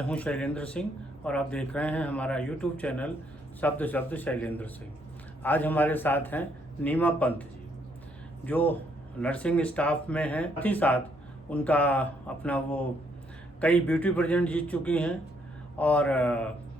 मैं हूं शैलेंद्र सिंह और आप देख रहे हैं हमारा यूट्यूब चैनल शब्द शब्द शैलेंद्र सिंह। आज हमारे साथ हैं नीमा पंत जी, जो नर्सिंग स्टाफ में हैं। साथ ही साथ उनका अपना वो कई ब्यूटी पेजेंट जीत चुकी हैं और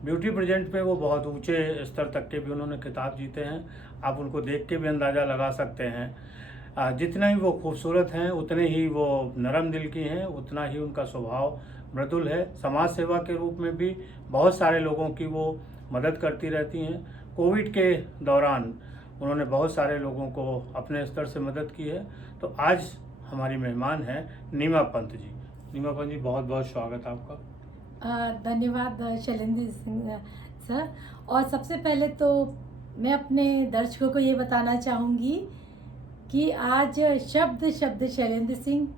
ब्यूटी पेजेंट में वो बहुत ऊंचे स्तर तक के भी उन्होंने खिताब जीते हैं। आप उनको देख के भी अंदाज़ा लगा सकते हैं। जितना ही वो खूबसूरत हैं उतने ही वो नरम दिल की हैं, उतना ही उनका स्वभाव मृदुल है। समाज सेवा के रूप में भी बहुत सारे लोगों की वो मदद करती रहती हैं। कोविड के दौरान उन्होंने बहुत सारे लोगों को अपने स्तर से मदद की है। तो आज हमारी मेहमान है नीमा पंत जी। नीमा पंत जी, बहुत बहुत स्वागत आपका। धन्यवाद शैलेंद्र सिंह सर। और सबसे पहले तो मैं अपने दर्शकों को ये बताना चाहूँगी कि आज शब्द शब्द शैलेंद्र सिंह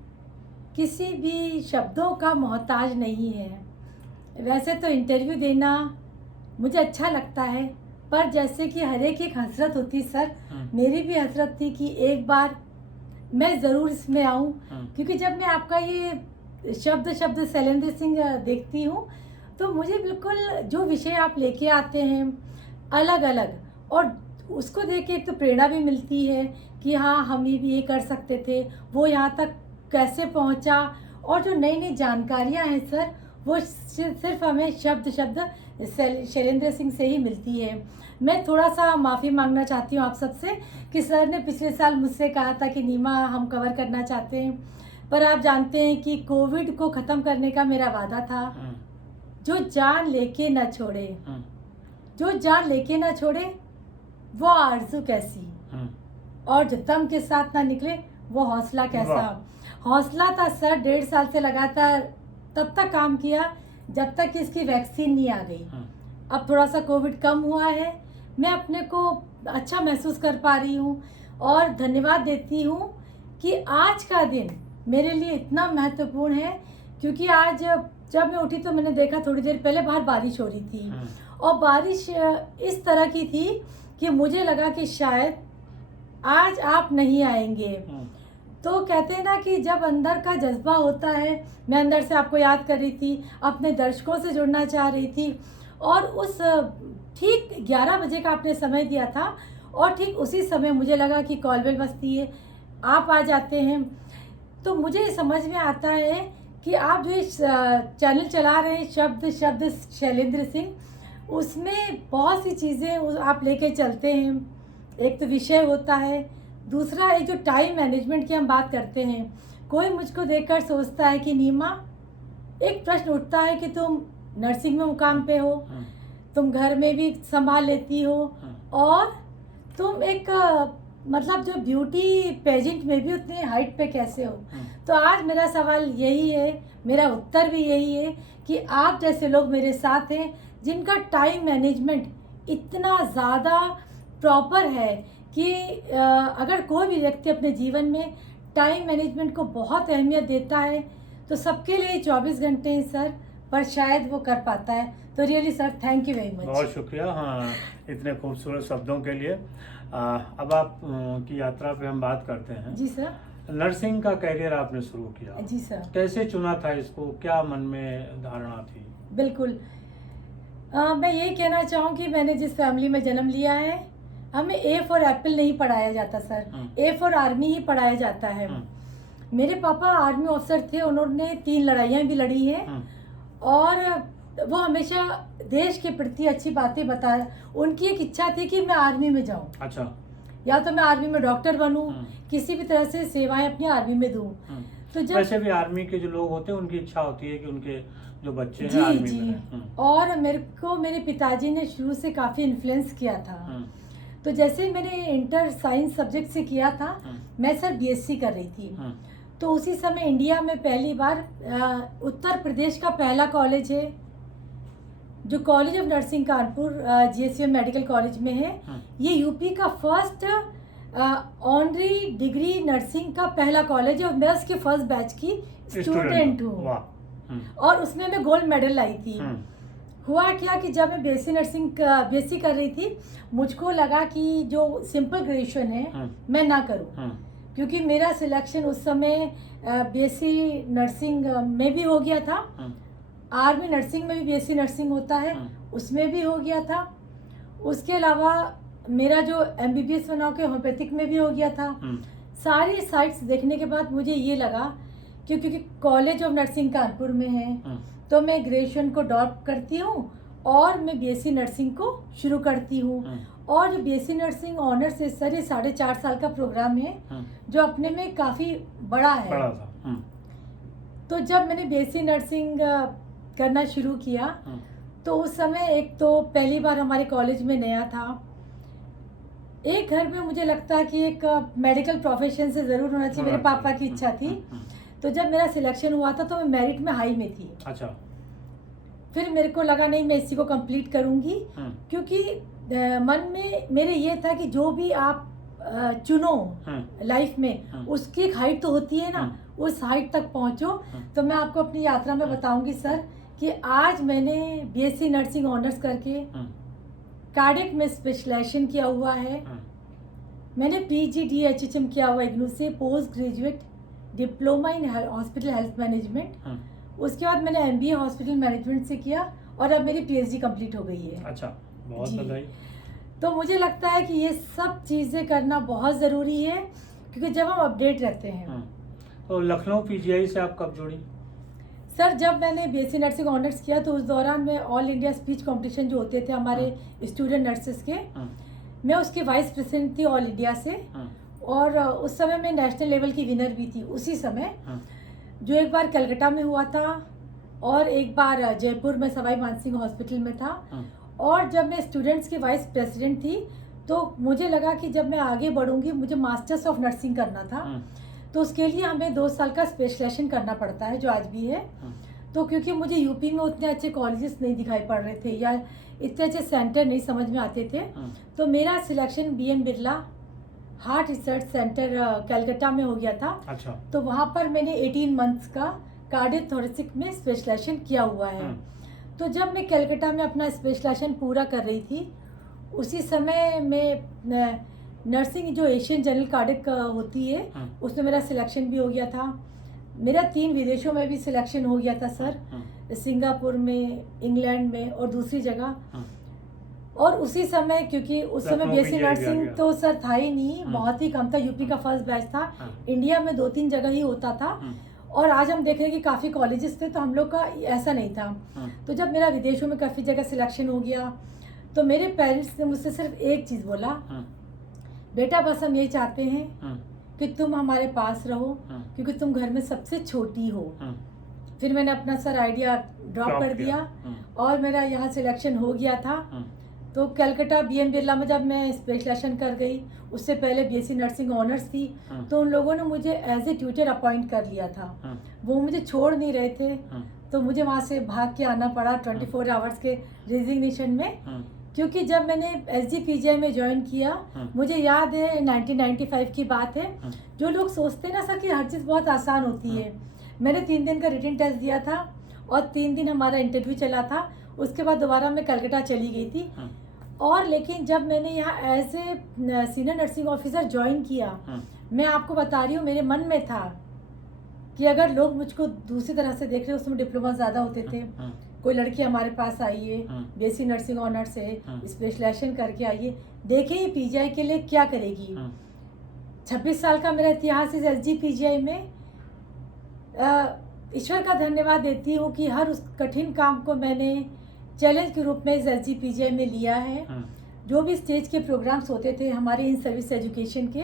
किसी भी शब्दों का मोहताज नहीं है। वैसे तो इंटरव्यू देना मुझे अच्छा लगता है, पर जैसे कि हर एक हसरत होती सर, मेरी भी हसरत थी कि एक बार मैं ज़रूर इसमें आऊँ, क्योंकि जब मैं आपका ये शब्द शब्द शैलेंद्र सिंह देखती हूँ तो मुझे बिल्कुल जो विषय आप लेके आते हैं अलग अलग, और उसको देख के एक तो प्रेरणा भी मिलती है कि हाँ, हम ये भी ये कर सकते थे, वो यहाँ तक कैसे पहुँचा। और जो नई नई जानकारियाँ हैं सर, वो सिर्फ हमें शब्द शब्द शैलेंद्र सिंह से ही मिलती है। मैं थोड़ा सा माफ़ी मांगना चाहती हूँ आप सबसे कि सर ने पिछले साल मुझसे कहा था कि नीमा हम कवर करना चाहते हैं, पर आप जानते हैं कि कोविड को ख़त्म करने का मेरा वादा था। जो जान लेके ना छोड़े, जो जान लेके ना छोड़े वो आरज़ू कैसी, और जो दम के साथ ना निकले वो हौसला कैसा। हौसला था सर, 1.5 साल से लगातार तब तक काम किया जब तक कि इसकी वैक्सीन नहीं आ गई। अब थोड़ा सा कोविड कम हुआ है, मैं अपने को अच्छा महसूस कर पा रही हूँ और धन्यवाद देती हूँ कि आज का दिन मेरे लिए इतना महत्वपूर्ण है, क्योंकि आज जब मैं उठी तो मैंने देखा थोड़ी देर पहले बाहर बारिश हो रही थी, और बारिश इस तरह की थी कि मुझे लगा कि शायद आज आप नहीं आएंगे। तो कहते हैं ना कि जब अंदर का जज्बा होता है, मैं अंदर से आपको याद कर रही थी, अपने दर्शकों से जुड़ना चाह रही थी, और उस ठीक 11 बजे का आपने समय दिया था, और ठीक उसी समय मुझे लगा कि कॉल बेल बजती है, आप आ जाते हैं। तो मुझे समझ में आता है कि आप जो इस चैनल चला रहे हैं शब्द शब्द शैलेंद्र सिंह, उसमें बहुत सी चीज़ें आप लेके चलते हैं। एक तो विषय होता है, दूसरा एक जो टाइम मैनेजमेंट की हम बात करते हैं। कोई मुझको देखकर सोचता है कि नीमा, एक प्रश्न उठता है कि तुम नर्सिंग में मुकाम पे हो, तुम घर में भी संभाल लेती हो, और तुम एक मतलब जो ब्यूटी पेजेंट में भी उतनी हाइट पे कैसे हो। तो आज मेरा सवाल यही है, मेरा उत्तर भी यही है कि आप जैसे लोग मेरे साथ हैं जिनका टाइम मैनेजमेंट इतना ज़्यादा प्रॉपर है कि अगर कोई भी व्यक्ति अपने जीवन में टाइम मैनेजमेंट को बहुत अहमियत देता है तो सबके लिए 24 घंटे हैं सर, पर शायद वो कर पाता है। तो really sir, thank you very much. बहुत शुक्रिया, हाँ, इतने खूबसूरत शब्दों के लिए। अब आप की यात्रा पे हम बात करते हैं। जी सर। नर्सिंग का कैरियर आपने शुरू किया, जी सर। कैसे चुना था इसको, क्या मन में धारणा थी? बिल्कुल, मैं यही कहना चाहूँ कि मैंने जिस फैमिली में जन्म लिया है, हमें ए फॉर एप्पल नहीं पढ़ाया जाता सर, ए फॉर आर्मी ही पढ़ाया जाता है। मेरे पापा आर्मी ऑफिसर थे, उन्होंने 3 लड़ाइयाँ भी लड़ी हैं, और वो हमेशा देश के प्रति अच्छी बातें बताया। उनकी एक इच्छा थी कि मैं आर्मी में जाऊँ। अच्छा। या तो मैं आर्मी में डॉक्टर बनूं, किसी भी तरह से सेवाएं अपनी आर्मी में दूं। तो जब वैसे भी आर्मी के जो लोग होते हैं उनकी इच्छा होती है कि उनके जो बच्चे हैं आर्मी में। और मेरे पिताजी ने शुरू से काफ़ी इन्फ्लुएंस किया था। तो जैसे मैंने इंटर साइंस सब्जेक्ट से किया था, मैं सर बीएससी कर रही थी, तो उसी समय इंडिया में पहली बार उत्तर प्रदेश का पहला कॉलेज है जो college of nursing Kanpur GSVM medical college में है। ये यूपी का फर्स्ट ऑनरी डिग्री नर्सिंग का पहला कॉलेज है, और मैं उसके फर्स्ट बैच की स्टूडेंट हूँ, और उसमें मैं गोल्ड मेडल लाई थी। हुआ क्या कि जब मैं बीएससी कर रही थी, मुझको लगा कि जो सिंपल ग्रेजुएशन है मैं ना करूँ, क्योंकि मेरा सिलेक्शन उस समय बीएससी नर्सिंग में भी हो गया था। आर्मी नर्सिंग में भी बीएससी नर्सिंग होता है, उसमें भी हो गया था। उसके अलावा मेरा जो एमबीबीएस बना के होम्योपैथिक में भी हो गया था। सारी साइट्स देखने के बाद मुझे ये लगा कि क्योंकि कॉलेज ऑफ नर्सिंग कानपुर में है, तो मैं ग्रेजुएशन को ड्रॉप करती हूँ और मैं बीएससी नर्सिंग को शुरू करती हूँ। और जो बीएससी नर्सिंग ऑनर्स है सर, ये 4.5 साल का प्रोग्राम है जो अपने में काफ़ी बड़ा है। तो जब मैंने बीएससी नर्सिंग करना शुरू किया तो उस समय एक तो पहली बार हमारे कॉलेज में नया था। एक घर में मुझे लगता है कि एक मेडिकल प्रोफेशन से ज़रूर होना चाहिए, मेरे पापा की इच्छा थी। तो जब मेरा सिलेक्शन हुआ था तो मैं मेरिट में हाई में थी। अच्छा। फिर मेरे को लगा नहीं, मैं इसी को कंप्लीट करूंगी, क्योंकि मन में मेरे ये था कि जो भी आप चुनो लाइफ में उसकी एक हाइट तो होती है ना, उस हाइट तक पहुंचो। तो मैं आपको अपनी यात्रा में बताऊंगी सर कि आज मैंने बीएससी नर्सिंग ऑनर्स करके कार्डियक में स्पेशलाइजेशन किया हुआ है। मैंने PGDHHM किया हुआ इग्नू से, post graduate diploma in hospital health management. उसके बाद मैंने MBA हॉस्पिटल मैनेजमेंट से किया और अब मेरी PhD कंप्लीट हो गई है। अच्छा, बहुत बधाई। तो मुझे लगता है कि ये सब चीज़ें करना बहुत ज़रूरी है, क्योंकि जब हम अपडेट रहते हैं। तो लखनऊ PGI से आप कब जुड़ी? सर, जब मैंने बीएससी नर्सिंग ऑनर्स किया तो उस दौरान मैं ऑल इंडिया स्पीच कंपटीशन जो होते थे हमारे स्टूडेंट नर्सेस के, मैं उसके वाइस प्रेसिडेंट थी ऑल इंडिया से। और उस समय मैं नेशनल लेवल की विनर भी थी उसी समय, जो एक बार कलकत्ता में हुआ था और एक बार जयपुर में सवाई मानसिंह हॉस्पिटल में था। और जब मैं स्टूडेंट्स की वाइस प्रेसिडेंट थी तो मुझे लगा कि जब मैं आगे बढ़ूंगी, मुझे मास्टर्स ऑफ नर्सिंग करना था, तो उसके लिए हमें 2 साल का स्पेशलाइजेशन करना पड़ता है, जो आज भी है। तो क्योंकि मुझे यूपी में उतने अच्छे कॉलेजेस नहीं दिखाई पड़ रहे थे या इतने अच्छे सेंटर नहीं समझ में आते थे, तो मेरा selection BN Birla heart research centre Calcutta में हो गया था। अच्छा। तो वहाँ पर मैंने 18 मंथ्स का कार्डियो थोरेसिक में स्पेशलाइजेशन किया हुआ है। तो जब मैं कलकत्ता में अपना स्पेशलाइजेशन पूरा कर रही थी, उसी समय में नर्सिंग जो एशियन जनरल कार्डिक होती है उसमें मेरा सिलेक्शन भी हो गया था। मेरा 3 विदेशों में भी सिलेक्शन हो गया था सर, सिंगापुर में, इंग्लैंड में और दूसरी जगह। और उसी समय, क्योंकि उस समय बीएससी नर्सिंग तो सर था ही नहीं, बहुत ही कम था, यूपी का फर्स्ट बैच था, इंडिया में 2-3 जगह ही होता था। और आज हम देख रहे हैं कि काफ़ी कॉलेजेस थे, तो हम लोग का ऐसा नहीं था। तो जब मेरा विदेशों में काफ़ी जगह सिलेक्शन हो गया तो मेरे पेरेंट्स ने मुझसे सिर्फ एक चीज़ बोला, बेटा बस हम ये चाहते हैं कि तुम हमारे पास रहो, क्योंकि तुम घर में सबसे छोटी हो। फिर मैंने अपना सर आइडिया ड्रॉप कर दिया और मेरा यहाँ सिलेक्शन हो गया था। तो कलकत्ता BN बिरला में जब मैं स्पेशलाइजेशन कर गई, उससे पहले बीएससी नर्सिंग ऑनर्स थी, तो उन लोगों ने मुझे एज ए ट्यूटर अपॉइंट कर लिया था। वो मुझे छोड़ नहीं रहे थे, तो मुझे वहाँ से भाग के आना पड़ा 24 आवर्स के रेजिग्नेशन में। क्योंकि जब मैंने SGPGI में ज्वाइन किया, मुझे याद है 1995 की बात है। जो लोग सोचते हैं ना सर कि हर चीज़ बहुत आसान होती है, मैंने 3 दिन का रिटन टेस्ट दिया था और 3 दिन हमारा इंटरव्यू चला था। उसके बाद दोबारा मैं कलकत्ता चली गई थी। और लेकिन जब मैंने यहाँ as a senior nursing officer join किया, मैं आपको बता रही हूँ, मेरे मन में था कि अगर लोग मुझको दूसरी तरह से देख रहे, उसमें डिप्लोमा ज़्यादा होते थे, कोई लड़की हमारे पास आई है, बीएससी नर्सिंग ऑनर्स है, स्पेशलाइजेशन करके आई है, देखिए PGI के लिए क्या करेगी। 26 साल का मेरा इतिहास इस SGPGI में। ईश्वर का धन्यवाद देती हूँ कि हर उस कठिन काम को मैंने चैलेंज के रूप में इस SGPGI में लिया है। जो भी स्टेज के प्रोग्राम्स होते थे हमारे इन सर्विस एजुकेशन के,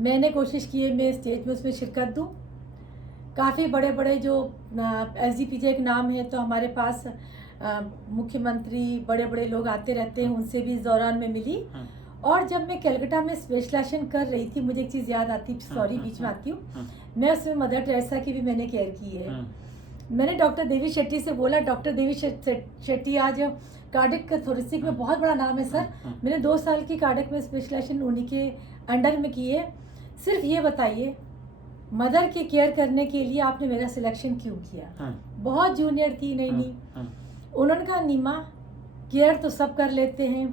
मैंने कोशिश की है मैं स्टेज में उसमें शिरकत दूँ। काफ़ी बड़े बड़े जो SGPGI के नाम है, तो हमारे पास मुख्यमंत्री, बड़े बड़े लोग आते रहते हैं, उनसे भी इस दौरान में मिली। और जब मैं कलकत्ता में स्पेशलाइजेशन कर रही थी, मुझे एक चीज़ याद आती, सॉरी बीच में आती हूँ, मैं उसमें मदर टेरेसा की भी मैंने केयर की है। मैंने डॉक्टर देवी शेट्टी से बोला, डॉक्टर देवी शेट्टी आज कार्डिक थोरेसिक में बहुत बड़ा नाम है सर, मैंने 2 साल की कार्डिक में स्पेशलाइजेशन उन्हीं के अंडर में की है, सिर्फ ये बताइए मदर की केयर करने के लिए आपने मेरा सिलेक्शन क्यों किया। बहुत जूनियर थी, नहीं। उन्होंने कहा, नीमा केयर तो सब कर लेते हैं,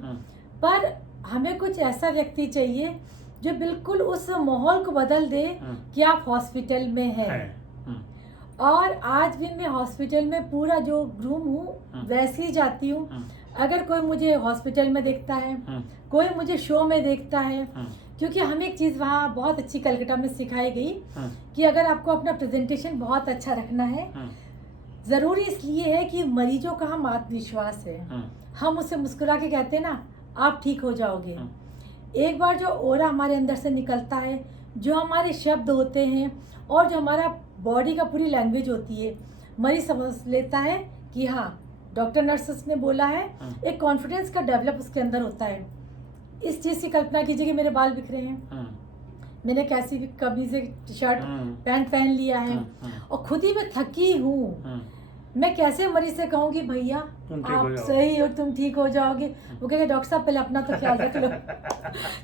पर हमें कुछ ऐसा व्यक्ति चाहिए जो बिल्कुल उस माहौल को बदल दे कि आप हॉस्पिटल में हैं। और आज भी मैं हॉस्पिटल में पूरा जो ग्रूम हूँ वैसे ही जाती हूँ। अगर कोई मुझे हॉस्पिटल में देखता है, कोई मुझे शो में देखता है, क्योंकि हमें एक चीज़ वहाँ बहुत अच्छी कलकत्ता में सिखाई गई कि अगर आपको अपना प्रेजेंटेशन बहुत अच्छा रखना है, ज़रूरी इसलिए है कि मरीजों का हम आत्मविश्वास है, हम उससे मुस्कुरा के कहते हैं ना आप ठीक हो जाओगे। एक बार जो ओरा हमारे अंदर से निकलता है, जो हमारे शब्द होते हैं और जो हमारा बॉडी का पूरी लैंग्वेज होती है, मरीज समझ लेता है कि हाँ डॉक्टर नर्सेस ने बोला है। एक कॉन्फिडेंस का डेवलप उसके अंदर होता है। इस चीज़ की कल्पना कीजिए कि मेरे बाल बिखरे हैं, मैंने कैसी भी कमीज टी शर्ट पैंट पहन लिया है और खुद ही मैं थकी हूँ, मैं कैसे मरीज से कहूँगी भैया आप सही हो, तुम ठीक हो जाओगे। वो कहेंगे डॉक्टर साहब पहले अपना तो ख्याल रख लो।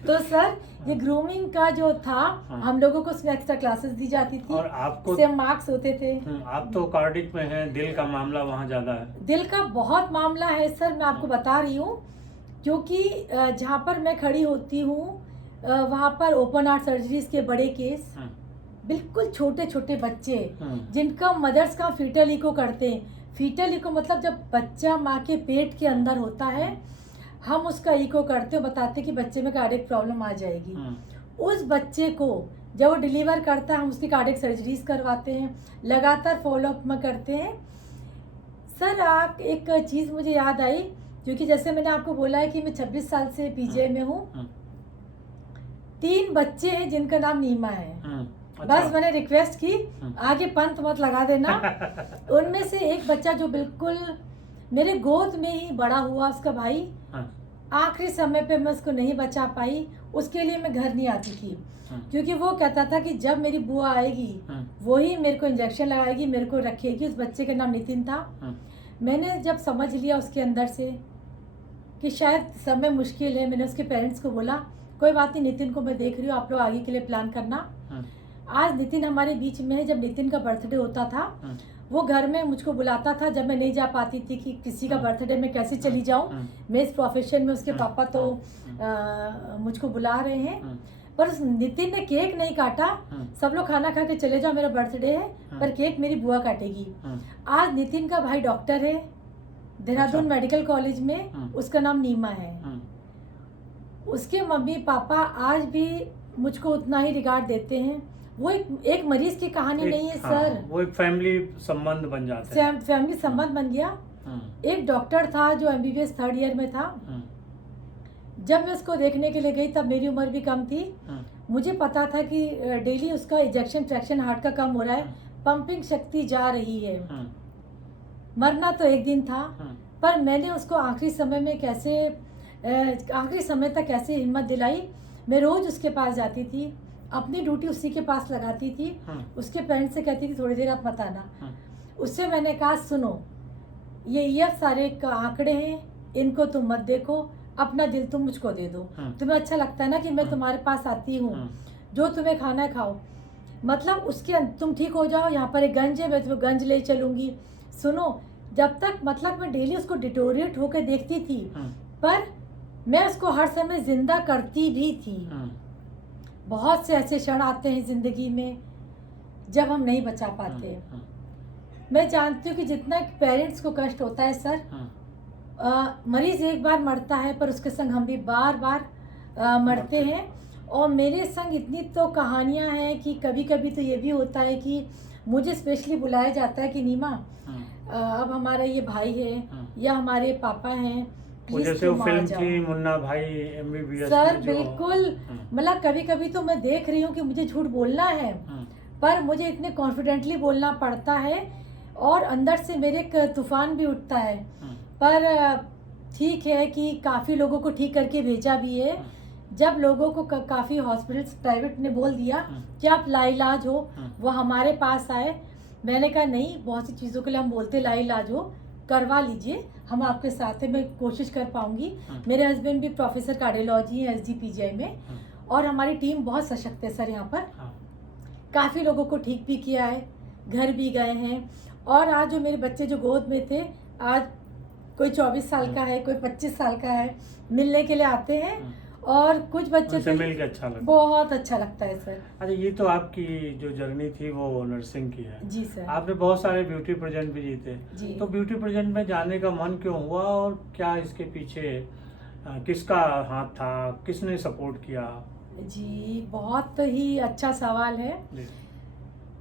तो सर ये ग्रूमिंग का जो था, हम लोगों को उसमें एक्स्ट्रा क्लासेस दी जाती थी और आपको सेम मार्क्स होते थे। आप तो कार्डिक में हैं, दिल का मामला वहाँ ज़्यादा है। दिल का बहुत मामला है सर, मैं आपको बता रही हूँ, क्योंकि जहाँ पर मैं खड़ी होती हूँ वहाँ पर ओपन हार्ट सर्जरीज के बड़े केस, बिल्कुल छोटे छोटे बच्चे जिनका मदर्स का फीटल इको करते हैं। फीटल इको मतलब जब बच्चा माँ के पेट के अंदर होता है, हम उसका इको करते हो, बताते कि बच्चे में कार्डियक प्रॉब्लम आ जाएगी। उस बच्चे को जब वो डिलीवर करता है, हम उसकी कार्डियक सर्जरीज करवाते हैं, लगातार फॉलोअप में करते हैं। सर आप एक चीज़ मुझे याद आई, क्योंकि जैसे मैंने आपको बोला है कि मैं 26 साल से पीजीआई में हूँ। 3 बच्चे हैं जिनका नाम नीमा है। अच्छा। बस मैंने रिक्वेस्ट की आगे पंत मत लगा देना। उनमें से एक बच्चा जो बिल्कुल मेरे गोद में ही बड़ा हुआ, उसका भाई, आखिरी समय पे मैं उसको नहीं बचा पाई, उसके लिए मैं घर नहीं आती थी, क्योंकि वो कहता था कि जब मेरी बुआ आएगी वो ही मेरे को इंजेक्शन लगाएगी, मेरे को रखेगी। उस बच्चे का नाम नितिन था। मैंने जब समझ लिया उसके अंदर से कि शायद समय मुश्किल है, मैंने उसके पेरेंट्स को बोला कोई बात नहीं, नितिन को मैं देख रही हूँ, आप लोग आगे के लिए प्लान करना। आज नितिन हमारे बीच में है। जब नितिन का बर्थडे होता था, वो घर में मुझको बुलाता था, जब मैं नहीं जा पाती थी कि किसी का बर्थडे में कैसे चली जाऊं। मैं इस प्रोफेशन में, उसके पापा तो मुझको बुला रहे हैं, पर उस नितिन ने केक नहीं काटा। सब लोग खाना खा के चले जाओ, मेरा बर्थडे है, पर केक मेरी बुआ काटेगी। आज नितिन का भाई डॉक्टर है देहरादून मेडिकल कॉलेज में, उसका नाम नीमा है। उसके मम्मी पापा आज भी मुझको उतना ही रिगार्ड देते हैं। वो एक मरीज की कहानी नहीं है सर, वो एक फैमिली संबंध बन जाता है। फैमिली संबंध बन गया। एक डॉक्टर था जो एमबीबीएस 3rd ईयर में था। जब मैं उसको देखने के लिए गई तब मेरी उम्र भी कम थी। मुझे पता था कि डेली उसका इजेक्शन फ्रैक्शन हार्ट का कम हो रहा है, पंपिंग शक्ति जा रही है, मरना तो एक दिन था। पर मैंने उसको आखिरी समय तक कैसे हिम्मत दिलाई। मैं रोज उसके पास जाती थी, अपनी ड्यूटी उसी के पास लगाती थी। उसके पेरेंट्स से कहती थी थोड़ी देर आप मत आना। उससे मैंने कहा सुनो, ये सारे आंकड़े हैं, इनको तुम मत देखो, अपना दिल तुम मुझको दे दो। तुम्हें अच्छा लगता है ना कि मैं तुम्हारे पास आती हूँ, जो तुम्हें खाना है खाओ, मतलब उसके तुम ठीक हो जाओ। यहाँ पर एक गंज है, मैं तुम्हें गंज ले चलूँगी। सुनो, जब तक मतलब मैं डेली उसको डिटोरिएट होकर देखती थी, पर मैं उसको हर समय जिंदा करती भी थी। बहुत से ऐसे क्षण आते हैं जिंदगी में जब हम नहीं बचा पाते। मैं जानती हूँ कि जितना पेरेंट्स को कष्ट होता है सर, मरीज एक बार मरता है, पर उसके संग हम भी बार बार मरते हैं। और मेरे संग इतनी तो कहानियाँ हैं कि कभी कभी तो ये भी होता है कि मुझे स्पेशली बुलाया जाता है कि नीमा अब हमारा ये भाई है या हमारे पापा हैं, जैसे वो फिल्म थी मुन्ना भाई एमबीबीएस सर, बिल्कुल। मतलब कभी कभी तो मैं देख रही हूँ कि मुझे झूठ बोलना है, पर मुझे इतने कॉन्फिडेंटली बोलना पड़ता है और अंदर से मेरे एक तूफान भी उठता है। पर ठीक है कि काफ़ी लोगों को ठीक करके भेजा भी है। जब लोगों को काफ़ी हॉस्पिटल्स प्राइवेट ने बोल दिया कि आप लाइलाज हो, वो हमारे पास आए। मैंने कहा नहीं, बहुत सी चीज़ों के लिए हम बोलते लाइलाज हो, करवा लीजिए, हम आपके साथ हैं, मैं कोशिश कर पाऊंगी। मेरे हस्बैंड भी प्रोफेसर कार्डियोलॉजी है एसजीपीजीआई में, और हमारी टीम बहुत सशक्त है सर। यहाँ पर काफ़ी लोगों को ठीक भी किया है, घर भी गए हैं। और आज जो मेरे बच्चे जो गोद में थे, आज कोई 24 साल का है, कोई 25 साल का है, मिलने के लिए आते हैं और कुछ बच्चे उनसे तो मिल के अच्छा लगा। बहुत अच्छा लगता है सर। अच्छा, ये तो आपकी जो जर्नी थी वो नर्सिंग की है। जी सर। आपने बहुत सारे ब्यूटी पेजेंट भी जीते। जी। तो ब्यूटी पेजेंट में जाने का मन क्यों हुआ और क्या इसके पीछे किसका हाथ था, किसने सपोर्ट किया? जी, बहुत ही अच्छा सवाल है। जी।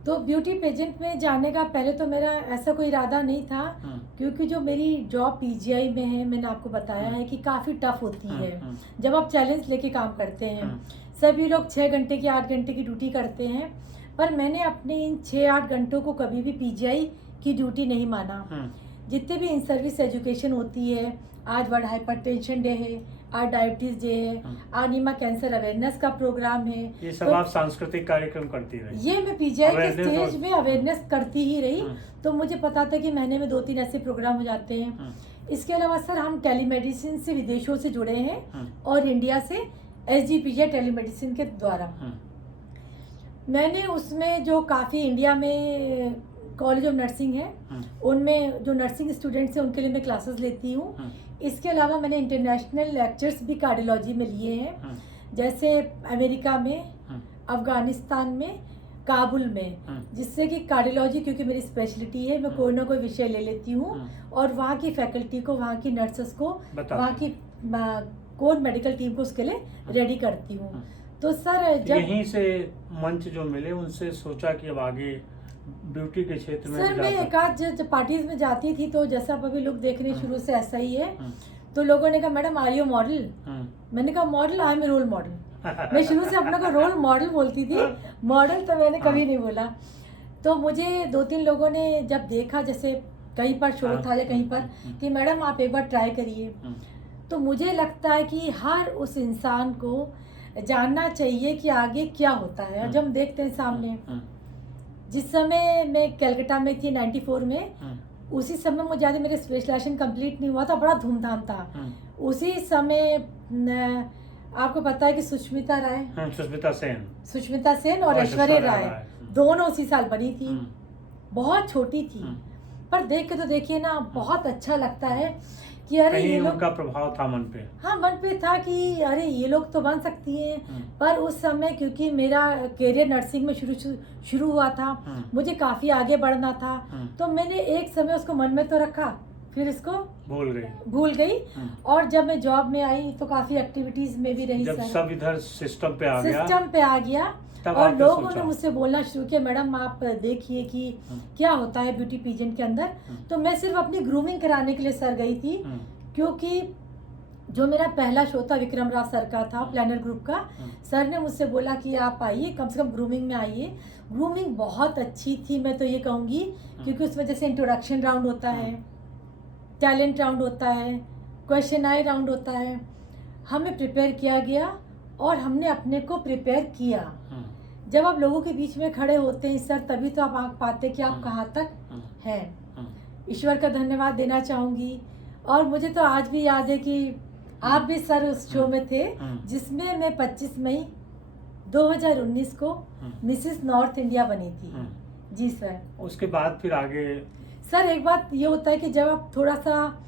तो ब्यूटी पेजेंट में जाने का पहले तो मेरा ऐसा कोई इरादा नहीं था, क्योंकि जो मेरी जॉब पीजीआई में है, मैंने आपको बताया है कि काफ़ी टफ होती है जब आप चैलेंज लेके काम करते हैं। सभी लोग 6 घंटे की 8 घंटे की ड्यूटी करते हैं, पर मैंने अपने इन 6-8 घंटों को कभी भी पीजीआई की ड्यूटी नहीं माना। जितने भी इन सर्विस एजुकेशन होती है, आज वर्ल्ड हाइपरटेंशन डे है, आज डायबिटीज डे है, आज नीमा कैंसर अवेयरनेस का प्रोग्राम है, ये सब तो आप सांस्कृतिक कार्यक्रम करती रही? ये मैं पीजीआई के Awareness स्टेज और- में अवेयरनेस करती ही रही। तो मुझे पता था कि महीने में 2-3 ऐसे प्रोग्राम हो जाते हैं। इसके अलावा सर हम टेलीमेडिसिन से विदेशों से जुड़े हैं और इंडिया से एसजीपीजीआई टेलीमेडिसिन के द्वारा। मैंने उसमें जो काफ़ी इंडिया में कॉलेज ऑफ नर्सिंग है, उनमें जो नर्सिंग स्टूडेंट्स हैं उनके लिए मैं क्लासेस लेती हूँ। इसके अलावा मैंने इंटरनेशनल लेक्चर्स भी कार्डियोलॉजी में लिए हैं, जैसे अमेरिका में, अफगानिस्तान में, काबुल में, जिससे कि कार्डियोलॉजी क्योंकि मेरी स्पेशलिटी है, मैं कोई ना कोई विषय ले लेती हूँ और वहाँ की फैकल्टी को, वहाँ की नर्सेस को, वहाँ की कोर मेडिकल टीम को उसके लिए रेडी करती हूँ। तो सर जब यहीं से मंच जो मिले उनसे सोचा कि अब आगे ब्यूटी के क्षेत्र में सर भी मैं जा एक आध जब पार्टीज में जाती थी तो जैसा आप अभी लोग देख रहे हैं शुरू से ऐसा ही है। तो लोगों ने कहा मैडम आर यू मॉडल? मैंने कहा model, I am a role model. मैं शुरू से अपना को रोल मॉडल बोलती थी, मॉडल तो मैंने कभी नहीं बोला। तो मुझे 2-3 लोगों ने जब देखा, जैसे कहीं पर शो था या कहीं पर, कि मैडम आप एक बार ट्राई करिए, तो मुझे लगता है कि हर उस इंसान को जानना चाहिए कि आगे क्या होता है। जब हम देखते हैं सामने, जिस समय मैं कलकत्ता में थी 94 में, उसी समय मुझे याद है मेरे स्पेशलाइजेशन कंप्लीट नहीं हुआ था, बड़ा धूमधाम था। उसी समय आपको पता है कि सुष्मिता सेन और ऐश्वर्या राय दोनों उसी साल बनी थी। बहुत छोटी थी, पर देख के तो देखिए ना, बहुत अच्छा लगता है कि अरे ये लोग, उनका प्रभाव था मन पे। हाँ, मन पे था कि अरे ये लोग तो बन सकती हैं। पर उस समय क्योंकि मेरा करियर नर्सिंग में शुरू हुआ था, मुझे काफ़ी आगे बढ़ना था, तो मैंने एक समय उसको मन में तो रखा, फिर इसको भूल गई। और जब मैं जॉब में आई तो काफ़ी एक्टिविटीज़ में भी रही। जब सब इधर सिस्टम पे आ गया और लोगों ने मुझसे बोलना शुरू किया, मैडम आप देखिए कि क्या होता है ब्यूटी पेजेंट के अंदर। तो मैं सिर्फ अपनी ग्रूमिंग कराने के लिए सर गई थी, क्योंकि जो मेरा पहला शो था विक्रम राव सर का था, प्लानर ग्रुप का। सर ने मुझसे बोला कि आप आइए, कम से कम ग्रूमिंग में आइए। ग्रूमिंग बहुत अच्छी थी, मैं तो ये कहूँगी, क्योंकि उसमें जैसे इंट्रोडक्शन राउंड होता है, टैलेंट राउंड होता है, क्वेश्चन आई राउंड होता है। हमें प्रिपेयर किया गया और हमने अपने को प्रिपेयर किया। जब आप लोगों के बीच में खड़े होते हैं सर, तभी तो आप आंख पाते कि आप कहाँ तक हैं। ईश्वर का धन्यवाद देना चाहूँगी। और मुझे तो आज भी याद है कि आप भी सर उस शो में थे, जिसमें मैं 25 मई 2019 को मिसेस नॉर्थ इंडिया बनी थी। जी सर। उसके बाद फिर आगे सर एक बात ये होता है कि जब आप थोड़ा सा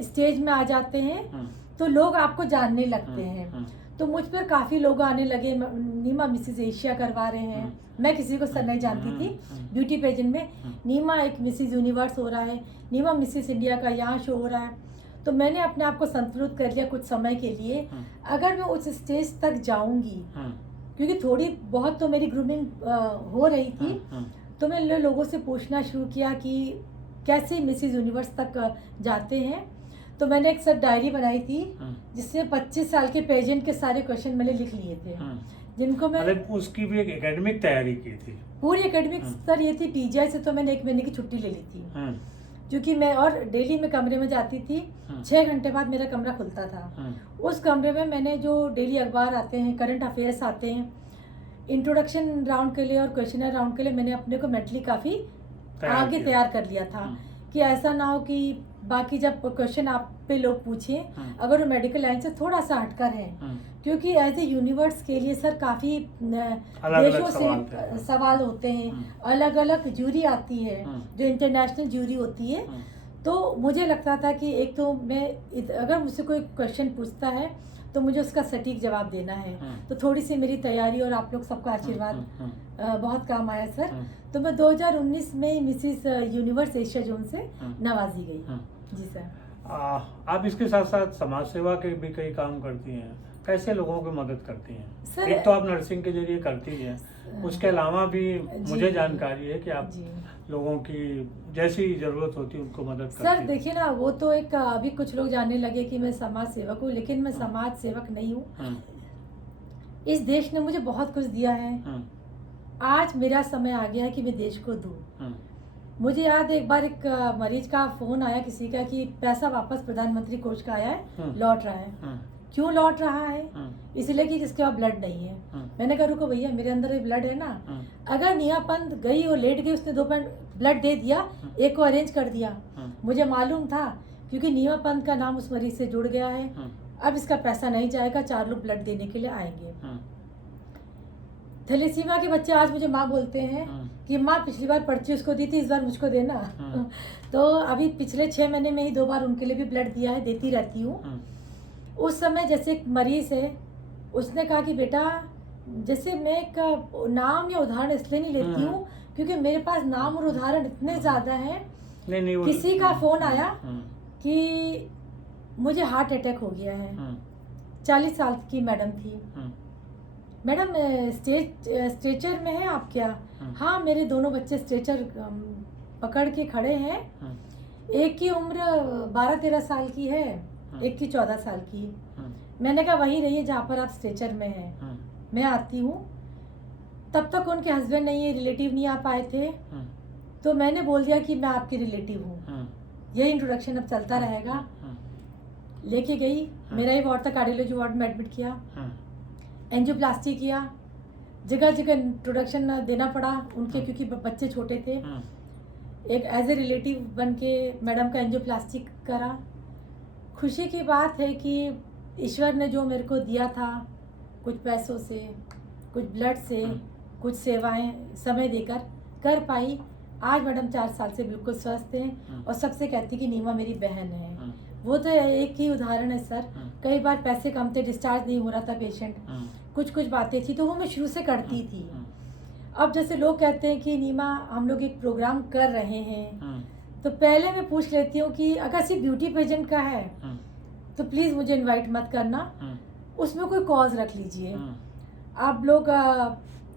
स्टेज में आ जाते हैं तो लोग आपको जानने लगते हैं। तो मुझ पर काफ़ी लोग आने लगे, नीमा मिसेस एशिया करवा रहे हैं। मैं किसी को सर नहीं जानती थी ब्यूटी पेजेंट में। नीमा एक मिसेस यूनिवर्स हो रहा है, नीमा मिसेस इंडिया का यहाँ शो हो रहा है। तो मैंने अपने आप को संतुलित कर लिया कुछ समय के लिए, अगर मैं उस स्टेज तक जाऊंगी, क्योंकि थोड़ी बहुत तो मेरी ग्रूमिंग हो रही थी, तो मैंने लोगों से पूछना शुरू किया कि कैसे मिसेस यूनिवर्स तक जाते हैं। तो मैंने एक सर डायरी बनाई थी, जिसमें 25 साल के पेजेंट के सारे क्वेश्चन मैंने लिख लिए थे, जिनको मैं उसकी भी एक एकेडमिक तैयारी की थी। पूरी एकेडमिक सर ये थी। पीजीआई से तो मैंने 1 महीने की छुट्टी ले ली थी, क्योंकि मैं और डेली में कमरे में जाती थी। 6 घंटे बाद मेरा कमरा खुलता था। उस कमरे में मैंने जो डेली अखबार आते हैं, करंट अफेयर्स आते हैं, इंट्रोडक्शन राउंड के लिए और क्वेश्चनर राउंड के लिए मैंने अपने को मेंटली काफ़ी आगे तैयार कर लिया था, कि ऐसा ना हो कि बाकी जब क्वेश्चन आप पे लोग पूछें, अगर वो मेडिकल लाइन से थोड़ा सा हटकर है, क्योंकि एज ए यूनिवर्स के लिए सर काफ़ी देशों से सवाल होते हैं, अलग अलग जूरी आती है, जो इंटरनेशनल जूरी होती है। तो मुझे लगता था कि एक तो मैं, अगर मुझसे कोई क्वेश्चन पूछता है तो मुझे उसका सटीक जवाब देना है। तो थोड़ी सी मेरी तैयारी और आप लोग सबका आशीर्वाद बहुत काम आया सर। तो मैं 2019 में मिसिस यूनिवर्स एशिया जोन से नवाजी गई। जी सर। आप इसके साथ साथ समाज सेवा के भी कई काम करती हैं, कैसे लोगों की मदद करती हैं? सर, एक तो आप नर्सिंग के जरिए करती हैं, उसके अलावा भी मुझे जानकारी है कि आप लोगों की जैसी जरूरत होती है उनको मदद करती हैं। सर देखिए ना, वो तो एक अभी कुछ लोग जानने लगे कि मैं समाज सेवक हूँ, लेकिन मैं समाज सेवक नहीं हूँ। इस देश ने मुझे बहुत कुछ दिया है। आज मेरा समय आ गया है कि मैं देश को दूँ। मुझे याद है एक बार एक मरीज का फोन आया किसी का कि पैसा वापस प्रधानमंत्री कोष का आया है, लौट रहा है। क्यों लौट रहा है? इसलिए कि जिसके पास ब्लड नहीं है। मैंने कहा रुको भैया, मेरे अंदर ये ब्लड है ना। अगर नीमा पंत गई और लेट गई, उसने 2 पॉइंट ब्लड दे दिया, एक को अरेंज कर दिया। मुझे मालूम था क्योंकि नीमा पंत का नाम उस मरीज से जुड़ गया है। अब इसका पैसा नहीं जाएगा, 4 लोग ब्लड देने के लिए आएंगे। थैलेसीमिया के बच्चे आज मुझे माँ बोलते हैं कि माँ पिछली बार पर्ची उसको दी थी, इस बार मुझको देना। तो अभी पिछले 6 महीने में ही 2 बार उनके लिए भी ब्लड दिया है, देती रहती हूँ। उस समय जैसे एक मरीज है, उसने कहा कि बेटा, जैसे मैं एक नाम या उदाहरण इसलिए नहीं लेती हूँ क्योंकि मेरे पास नाम और उदाहरण इतने ज्यादा हैं। किसी का फोन आया कि मुझे हार्ट अटैक हो गया है। 40 साल की मैडम थी। मैडम स्ट्रेचर में है आप क्या? हाँ, मेरे दोनों बच्चे स्ट्रेचर पकड़ के खड़े हैं। एक की उम्र 12-13 साल की है, एक की 14 साल की। मैंने कहा वहीं रहिए जहाँ पर आप स्ट्रेचर में हैं, मैं आती हूँ। तब तक उनके हस्बैंड नहीं है, रिलेटिव नहीं आ पाए थे। तो मैंने बोल दिया कि मैं आपकी रिलेटिव हूँ। यही इंट्रोडक्शन अब चलता रहेगा। लेके गई, मेरा ही वार्ड था, कार्डियोलॉजी वार्ड में एडमिट किया, एंजियोप्लास्टी किया। जगह जगह इंट्रोडक्शन देना पड़ा उनके, क्योंकि बच्चे छोटे थे। एक एज ए रिलेटिव बन के मैडम का एंजियोप्लास्टी करा। खुशी की बात है कि ईश्वर ने जो मेरे को दिया था, कुछ पैसों से, कुछ ब्लड से, कुछ सेवाएं समय देकर कर पाई। आज मैडम 4 साल से बिल्कुल स्वस्थ हैं और सबसे कहती कि नीमा मेरी बहन है। वो तो एक ही उदाहरण है सर। कई बार पैसे कम थे, डिस्चार्ज नहीं हो रहा था पेशेंट, कुछ बातें थी, तो वो मैं शुरू से करती थी। अब जैसे लोग कहते हैं कि नीमा हम लोग एक प्रोग्राम कर रहे हैं, तो पहले मैं पूछ लेती हूँ कि अगर सिर्फ ब्यूटी पेजेंट का है तो प्लीज़ मुझे इनवाइट मत करना, उसमें कोई कॉज रख लीजिए। आप लोग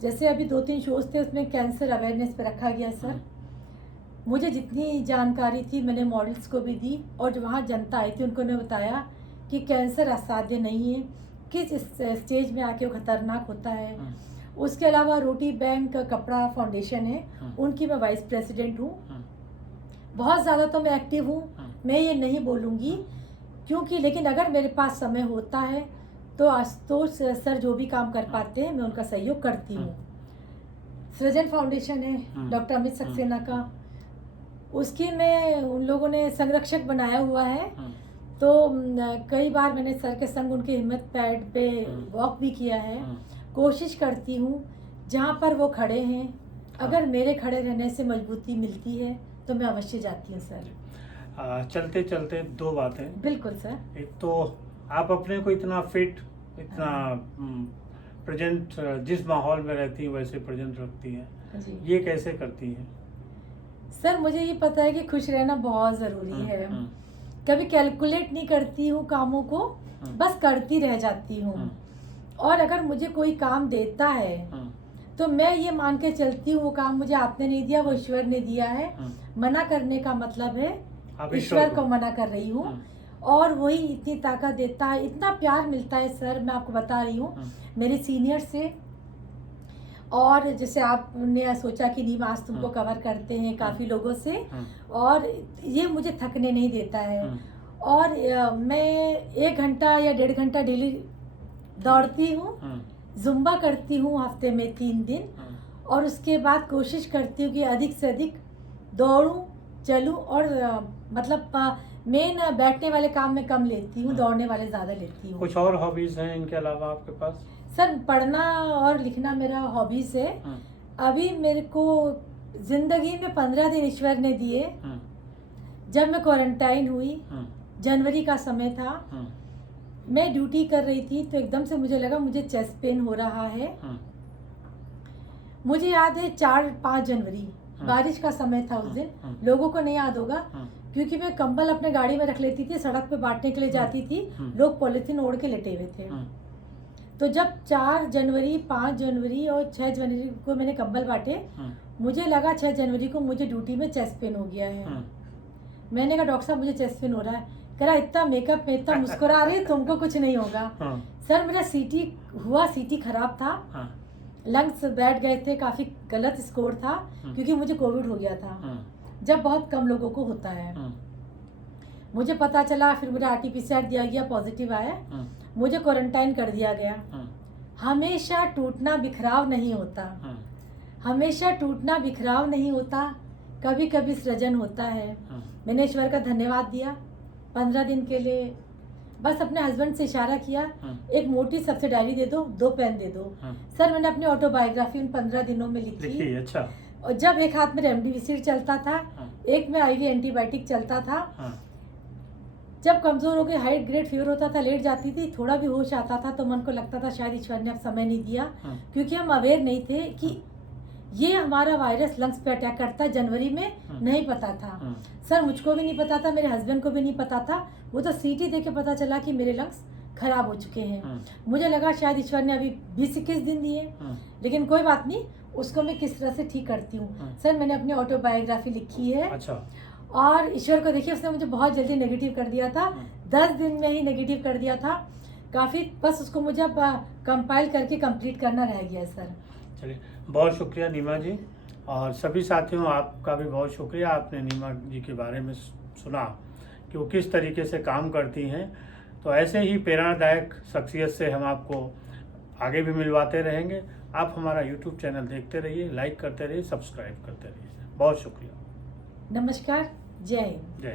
जैसे अभी 2-3 शोज थे, उसमें कैंसर अवेयरनेस पे रखा गया सर। मुझे जितनी जानकारी थी मैंने मॉडल्स को भी दी, और जो वहाँ जनता आई थी उनको ने बताया कि कैंसर असाध्य नहीं है, किस स्टेज में आके वो खतरनाक होता है। उसके अलावा रोटी बैंक कपड़ा फाउंडेशन है, उनकी मैं वाइस प्रेसिडेंट हूँ। बहुत ज़्यादा तो मैं एक्टिव हूँ, मैं ये नहीं बोलूँगी क्योंकि, लेकिन अगर मेरे पास समय होता है तो आशुतोष सर जो भी काम कर पाते हैं मैं उनका सहयोग करती हूँ। सृजन फाउंडेशन है डॉक्टर अमित सक्सेना का, उसकी मैं उन लोगों ने संरक्षक बनाया हुआ है। तो कई बार मैंने सर के संग उनके हिम्मत पैड पे वॉक भी किया है। कोशिश करती हूँ जहाँ पर वो खड़े हैं, अगर मेरे खड़े रहने से मजबूती मिलती है तो मैं अवश्य जाती हूँ सर। चलते चलते 2 बातें। बिल्कुल सर। एक तो आप अपने को इतना फिट, इतना प्रेजेंट, जिस माहौल में रहती हैं वैसे प्रेजेंट रखती हैं, ये कैसे करती हैं? सर मुझे ये पता है कि खुश रहना बहुत ज़रूरी है। कभी कैलकुलेट नहीं करती हूँ कामों को, बस करती रह जाती हूँ। और अगर मुझे कोई काम देता है तो मैं ये मान के चलती हूँ वो काम मुझे आपने नहीं दिया, वो ईश्वर ने दिया है। मना करने का मतलब है ईश्वर को मना कर रही हूँ, और वही इतनी ताकत देता है, इतना प्यार मिलता है सर। मैं आपको बता रही हूँ मेरे सीनियर से, और जैसे आपने सोचा कि नीमा आज तुमको कवर करते हैं काफ़ी लोगों से, और ये मुझे थकने नहीं देता है। और मैं 1 घंटा या 1.5 घंटा डेली दौड़ती हूँ, जुम्बा करती हूँ हफ्ते में 3 दिन, और उसके बाद कोशिश करती हूँ कि अधिक से अधिक दौड़ूं चलूं। और मतलब मेन बैठने वाले काम में कम लेती हूँ, दौड़ने वाले ज़्यादा लेती हूँ। कुछ और हॉबीज हैं इनके अलावा आपके पास? सर पढ़ना और लिखना मेरा हॉबीज है। अभी मेरे को जिंदगी में 15 दिन ईश्वर ने दिए। जब मैं क्वारंटाइन हुई, जनवरी का समय था, मैं ड्यूटी कर रही थी तो एकदम से मुझे लगा मुझे चेस्ट पेन हो रहा है। मुझे याद है 4-5 जनवरी, बारिश का समय था उस दिन। लोगों को नहीं याद होगा क्योंकि मैं कंबल अपने गाड़ी में रख लेती थी, सड़क पे बांटने के लिए जाती थी। लोग पॉलिथीन ओढ़ के लेटे हुए थे। तो जब 4 जनवरी, 5 जनवरी और 6 जनवरी को मैंने कंबल बांटे, मुझे लगा 6 जनवरी को मुझे ड्यूटी में चेस्ट पेन हो गया है। मैंने कहा डॉक्टर साहब मुझे चेस्ट पेन हो रहा है। कह रहा इतना मेकअप में इतना मुस्कुरा रहे, तुमको कुछ नहीं होगा। सर मेरा सीटी हुआ, सीटी खराब था, लंग्स बैठ गए थे, काफी गलत स्कोर था क्योंकि मुझे कोविड हो गया था, जब बहुत कम लोगों को होता है। मुझे पता चला, फिर मुझे RT-PCR दिया गया, पॉजिटिव आया, मुझे क्वारंटाइन कर दिया गया। हमेशा टूटना बिखराव नहीं होता, हमेशा टूटना बिखराव नहीं होता, कभी कभी सृजन होता है। मैंने ईश्वर का धन्यवाद दिया। 15 दिन के लिए बस अपने हस्बैंड से इशारा किया, एक मोटी सबसे डायरी दे दो, 2 पेन दे दो। सर मैंने अपनी ऑटोबायोग्राफी उन 15 दिनों में लिखी। अच्छा। और जब एक हाथ में रेमडेसिविर चलता था, एक में IV एंटीबायोटिक चलता था। जब कमजोर हो गई, हाई ग्रेड फीवर होता था, लेट जाती थी, थोड़ा भी होश आता था तो मन को लगता था शायद ईश्वर ने अब समय नहीं दिया, क्योंकि हम अवेयर नहीं थे कि ये हमारा वायरस लंग्स पे अटैक करता है। जनवरी में नहीं पता था सर, मुझको भी नहीं पता था, मेरे हस्बैंड को भी नहीं पता था। वो तो CT दे के पता चला कि मेरे लंग्स खराब हो चुके हैं। मुझे लगा शायद ईश्वर ने अभी 20-21 दिन दिए, लेकिन कोई बात नहीं, उसको मैं किस तरह से ठीक करती हूँ। सर मैंने अपनी ऑटोबायोग्राफी लिखी है। अच्छा। और ईश्वर को देखिए, उसने मुझे बहुत जल्दी नेगेटिव कर दिया था, 10 दिन में ही नेगेटिव कर दिया था काफ़ी। बस उसको मुझे अब कंपाइल करके कंप्लीट करना रह गया सर। चलिए, बहुत शुक्रिया नीमा जी, और सभी साथियों आपका भी बहुत शुक्रिया। आपने नीमा जी के बारे में सुना कि वो किस तरीके से काम करती हैं। तो ऐसे ही प्रेरणादायक शख्सियत से हम आपको आगे भी मिलवाते रहेंगे। आप हमारा YouTube चैनल देखते रहिए, लाइक करते रहिए, सब्सक्राइब करते रहिए। बहुत शुक्रिया। नमस्कार, जय हिंद। जय।